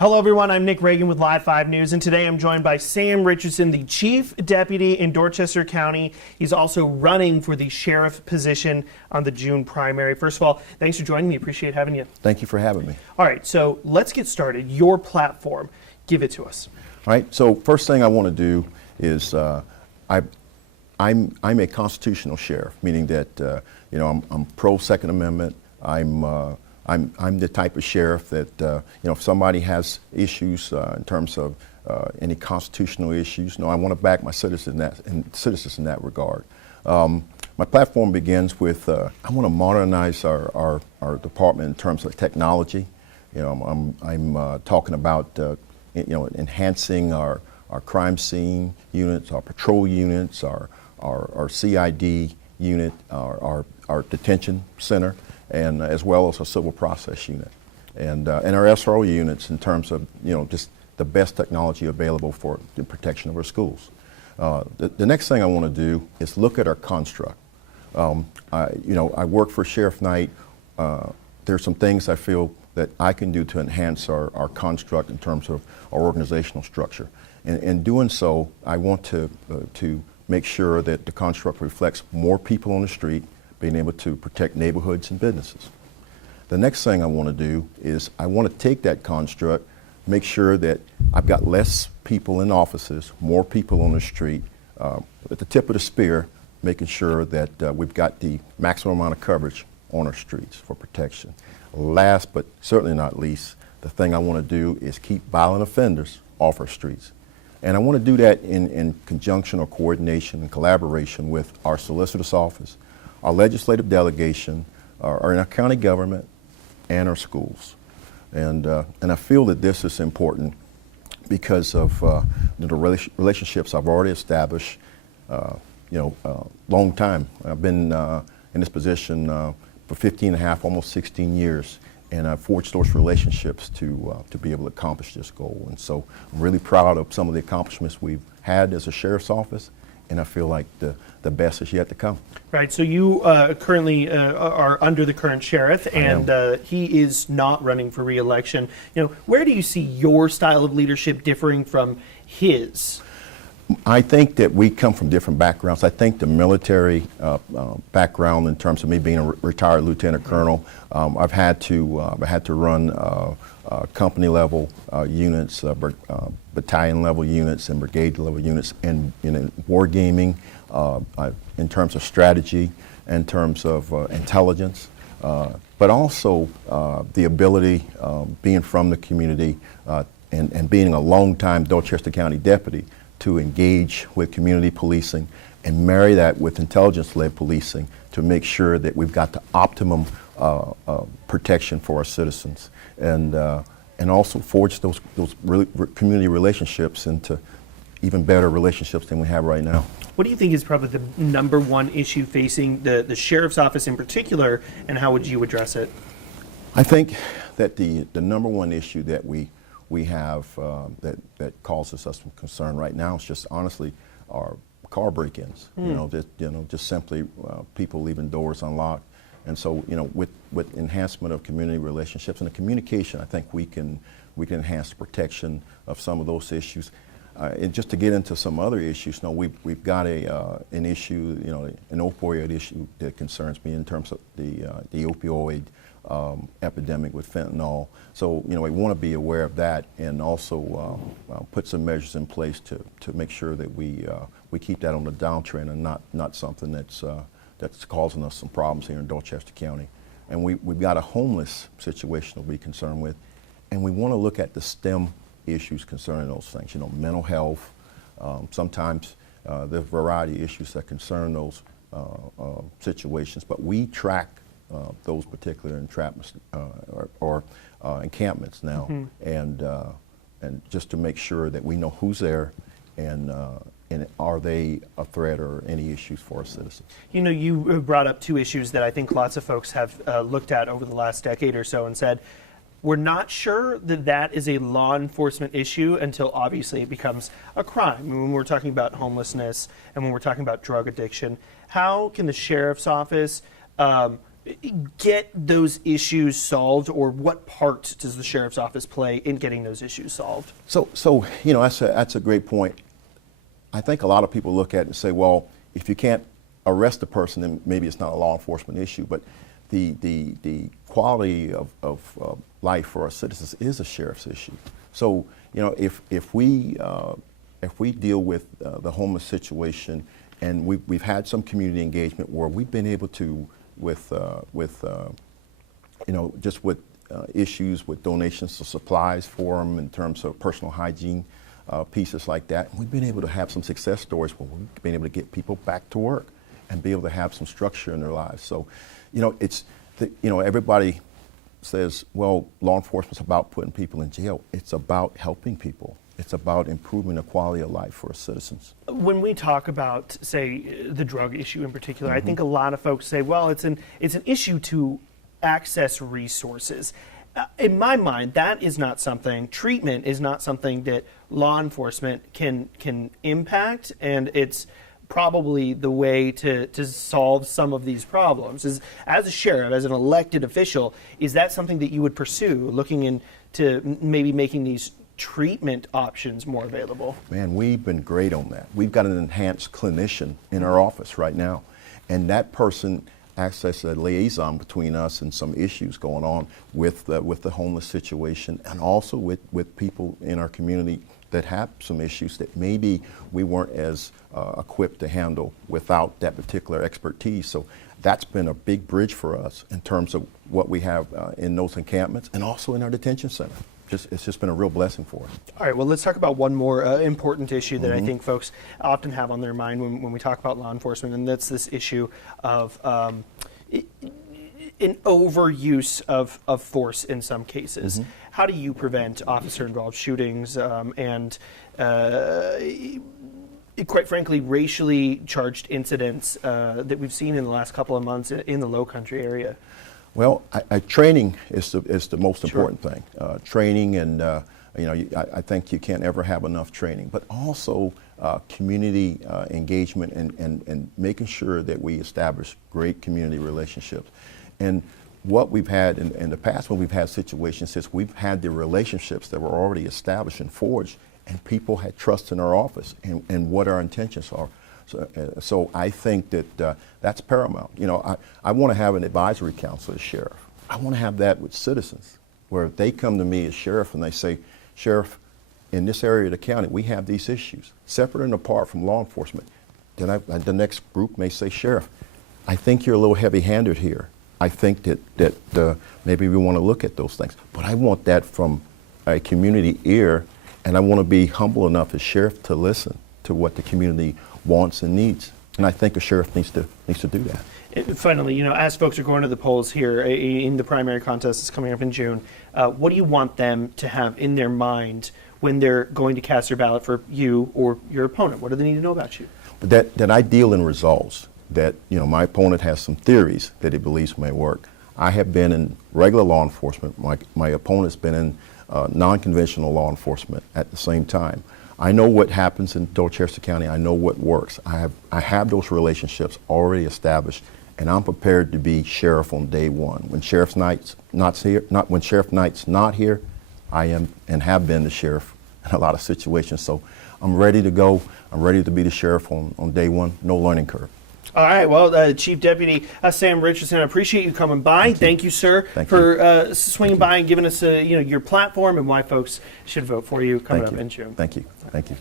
Hello everyone, I'm Nick Reagan with Live 5 News, and today I'm joined by Sam Richardson, the Chief Deputy in Dorchester County. He's also running for the sheriff position on the June primary. First of all, thanks for joining me. Appreciate having you. Thank you for having me. All right, so let's get started. Your platform, give it to us. All right, so first thing I want to do is I'm a constitutional sheriff, meaning that I'm pro Second Amendment. I'm the type of sheriff that if somebody has issues in terms of any constitutional issues, I want to back my citizens in that regard. My platform begins with I want to modernize our department in terms of technology. I'm talking about enhancing our crime scene units, our patrol units, our CID unit, our detention center, and as well as a civil process unit, and our SRO units in terms of just the best technology available for the protection of our schools. The next thing I want to do is look at our construct. I work for Sheriff Knight. There's some things I feel that I can do to enhance our construct in terms of our organizational structure. And in doing so, I want to make sure that the construct reflects more people on the street, being able to protect neighborhoods and businesses. The next thing I want to do is I want to take that construct, make sure that I've got less people in offices, more people on the street, at the tip of the spear, making sure that we've got the maximum amount of coverage on our streets for protection. Last but certainly not least, the thing I want to do is keep violent offenders off our streets. And I want to do that in conjunction or coordination and collaboration with our solicitor's office, our legislative delegation, our county government, and our schools. And I feel that this is important because of the relationships I've already established, long time. I've been in this position for 15 and a half, almost 16 years, and I've forged those relationships to be able to accomplish this goal. And so I'm really proud of some of the accomplishments we've had as a sheriff's office, and I feel like the best is yet to come. Right, so you currently are under the current sheriff, and he is not running for re-election. Where do you see your style of leadership differing from his? I think that we come from different backgrounds. I think the military background, in terms of me being a retired lieutenant colonel, I've had to run company level units, battalion level units, and brigade level units, and war gaming, in terms of strategy, in terms of intelligence, but also the ability, being from the community and being a longtime Dorchester County deputy, to engage with community policing and marry that with intelligence-led policing to make sure that we've got the optimum protection for our citizens, and also forge those community relationships into even better relationships than we have right now. What do you think is probably the number one issue facing the sheriff's office in particular, and how would you address it? I think that the number one issue that we have that causes us some concern right now is just honestly our car break-ins. Just simply people leaving doors unlocked. And so with enhancement of community relationships and the communication, I think we can enhance the protection of some of those issues. And just to get into some other issues, we've got an issue, an opioid issue that concerns me in terms of the opioid epidemic with fentanyl. So we want to be aware of that, and also put some measures in place to make sure that we keep that on the downtrend and not something that's causing us some problems here in Dorchester County. And we've got a homeless situation to be concerned with, and we want to look at the STEM issues concerning those things. Mental health. Sometimes there's a variety of issues that concern those situations, but we track those particular entrapments or encampments now, and just to make sure that we know who's there, and are they a threat or any issues for our citizens. You brought up two issues that I think lots of folks have looked at over the last decade or so and said, we're not sure that is a law enforcement issue until obviously it becomes a crime. When we're talking about homelessness and when we're talking about drug addiction, how can the sheriff's office get those issues solved, or what part does the sheriff's office play in getting those issues solved? So you know, that's a great point. I think a lot of people look at it and say, well, if you can't arrest a person, then maybe it's not a law enforcement issue. But the quality of life for our citizens is a sheriff's issue. So you know, if we deal with the homeless situation, and we've had some community engagement where we've been able to with you know, just with issues with donations of supplies for them in terms of personal hygiene pieces like that. We've been able to have some success stories where we've been able to get people back to work and be able to have some structure in their lives. So, you know, you know, everybody says, well, law enforcement's about putting people in jail. It's about helping people. It's about improving the quality of life for our citizens. When we talk about, say, the drug issue in particular, I think a lot of folks say, well, it's an issue to access resources. In my mind, that is not something, treatment is not something that law enforcement can impact, and it's probably the way to solve some of these problems. As a sheriff, as an elected official, is that something that you would pursue, looking into maybe making these treatment options more available? Man, we've been great on that. We've got an enhanced clinician in our office right now, and that person acts as a liaison between us and some issues going on with the homeless situation, and also with people in our community that have some issues that maybe we weren't as equipped to handle without that particular expertise. So that's been a big bridge for us in terms of what we have in those encampments and also in our detention center. It's just been a real blessing for us. All right, well, let's talk about one more important issue that I think folks often have on their mind when we talk about law enforcement, and that's this issue of an overuse of force in some cases. How do you prevent officer-involved shootings and, quite frankly, racially charged incidents that we've seen in the last couple of months in the Low Country area? Well, training is the most important thing. Training, and you know, I think you can't ever have enough training, but also community engagement and making sure that we establish great community relationships. And what we've had in the past, when we've had situations, is we've had the relationships that were already established and forged, and people had trust in our office and what our intentions are. So I think that that's paramount. You know, I want to have an advisory council as sheriff. I want to have that with citizens, where if they come to me as sheriff and they say, Sheriff, in this area of the county, we have these issues, separate and apart from law enforcement. Then the next group may say, Sheriff, I think you're a little heavy-handed here. I think that maybe we want to look at those things. But I want that from a community ear, and I want to be humble enough as sheriff to listen to what the community wants and needs. And I think a sheriff needs to do that. Finally, you know, as folks are going to the polls here in the primary contest that's coming up in June, what do you want them to have in their mind when they're going to cast their ballot for you or your opponent? What do they need to know about you? That I deal in results. That, you know, my opponent has some theories that he believes may work. I have been in regular law enforcement. My opponent's been in non-conventional law enforcement at the same time. I know what happens in Dorchester County. I know what works. I have those relationships already established, and I'm prepared to be sheriff on day one. When Sheriff Knight's not here, I am and have been the sheriff in a lot of situations. So I'm ready to go. I'm ready to be the sheriff on day one. No learning curve. All right. Well, Chief Deputy Sam Richardson, I appreciate you coming by. Thank you, sir, for swinging by and giving us your platform and why folks should vote for you coming up in June. Thank you. Thank you.